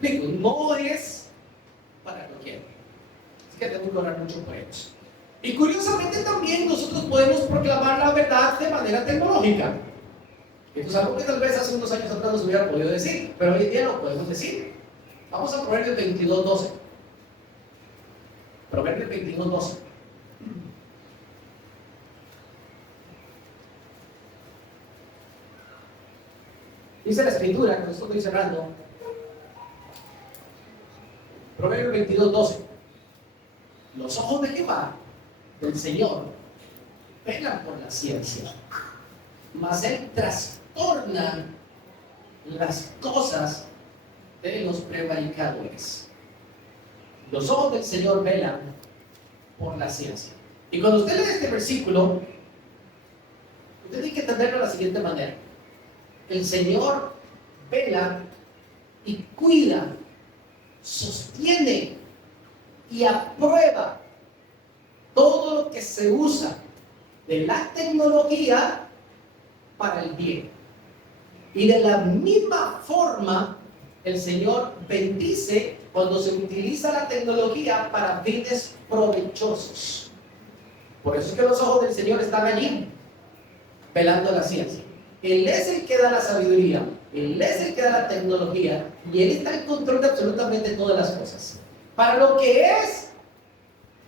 Digo, no es para cualquiera. Es que tenemos que orar mucho por ellos. Y curiosamente también nosotros podemos proclamar la verdad de manera tecnológica. Esto es algo que tal vez hace unos años atrás no se hubiera podido decir, pero hoy en día lo podemos decir. Vamos a Proverbios 22:12. Proverbios 22:12. Dice la escritura, con esto estoy cerrando. Proverbios 22:12. Los ojos de Jehová, del Señor, velan por la ciencia, mas Él trastorna las cosas de los prevaricadores. Los ojos del Señor velan por la ciencia. Y cuando usted lee este versículo, usted tiene que entenderlo de la siguiente manera. El Señor vela y cuida, sostiene y aprueba todo lo que se usa de la tecnología para el bien. Y de la misma forma, el Señor bendice cuando se utiliza la tecnología para fines provechosos. Por eso es que los ojos del Señor están allí, velando la ciencia. Él es el que da la sabiduría, Él es el que da la tecnología, y Él está en control de absolutamente todas las cosas. Para lo que es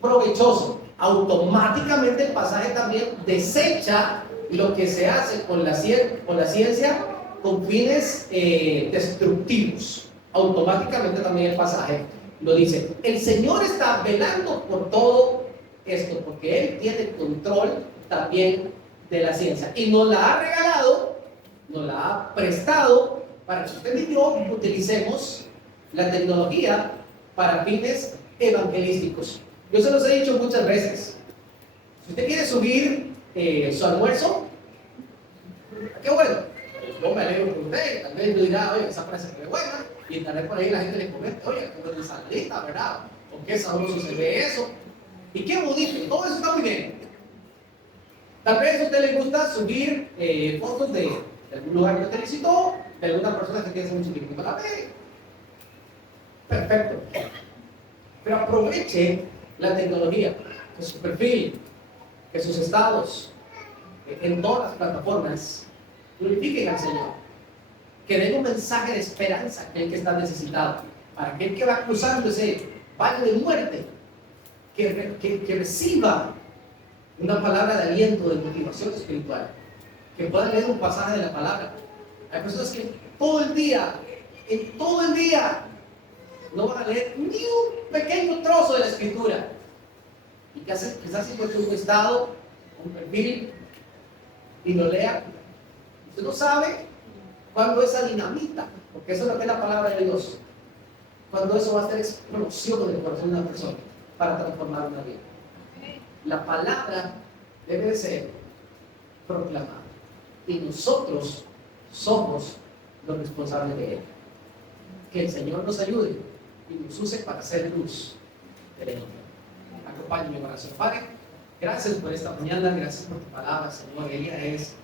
provechoso, automáticamente el pasaje también desecha lo que se hace con la ciencia con fines destructivos. Automáticamente también el pasaje lo dice. El Señor está velando por todo esto, porque Él tiene control también de la ciencia. Y nos la ha regalado, nos la ha prestado para que usted y yo utilicemos la tecnología para fines evangelísticos. Yo se los he dicho muchas veces. Si usted quiere subir su almuerzo, qué bueno. Yo me alegro por usted, tal vez yo dirá, oye, esa frase es buena, y tal vez por ahí la gente le comente, oye, qué buena ensaladita, ¿verdad? O qué sabroso se ve eso. Y qué bonito, todo eso está muy bien. Tal vez a usted le gusta subir fotos de algún lugar que usted visitó, de alguna persona que tiene hace mucho tiempo que no la ve. Perfecto. Pero aproveche la tecnología, que su perfil, que sus estados, en todas las plataformas, glorifiquen al Señor, que den un mensaje de esperanza a aquel que está necesitado, para aquel que va cruzando ese valle de muerte, que reciba una palabra de aliento, de motivación espiritual, que pueda leer un pasaje de la palabra. Hay personas que todo el día, en todo el día, no van a leer ni un pequeño trozo de la escritura, y que quizás se encuentre un estado, un perfil, y lo lea. Usted no sabe cuándo esa dinamita, porque eso es lo que es la palabra de Dios, cuando eso va a hacer explosión en el corazón de una persona para transformar una vida. La palabra debe ser proclamada y nosotros somos los responsables de ella. Que el Señor nos ayude y nos use para hacer luz del mundo. Acompáñenme en oración. Padre, gracias por esta mañana, gracias por tu palabra, Señor. Ella es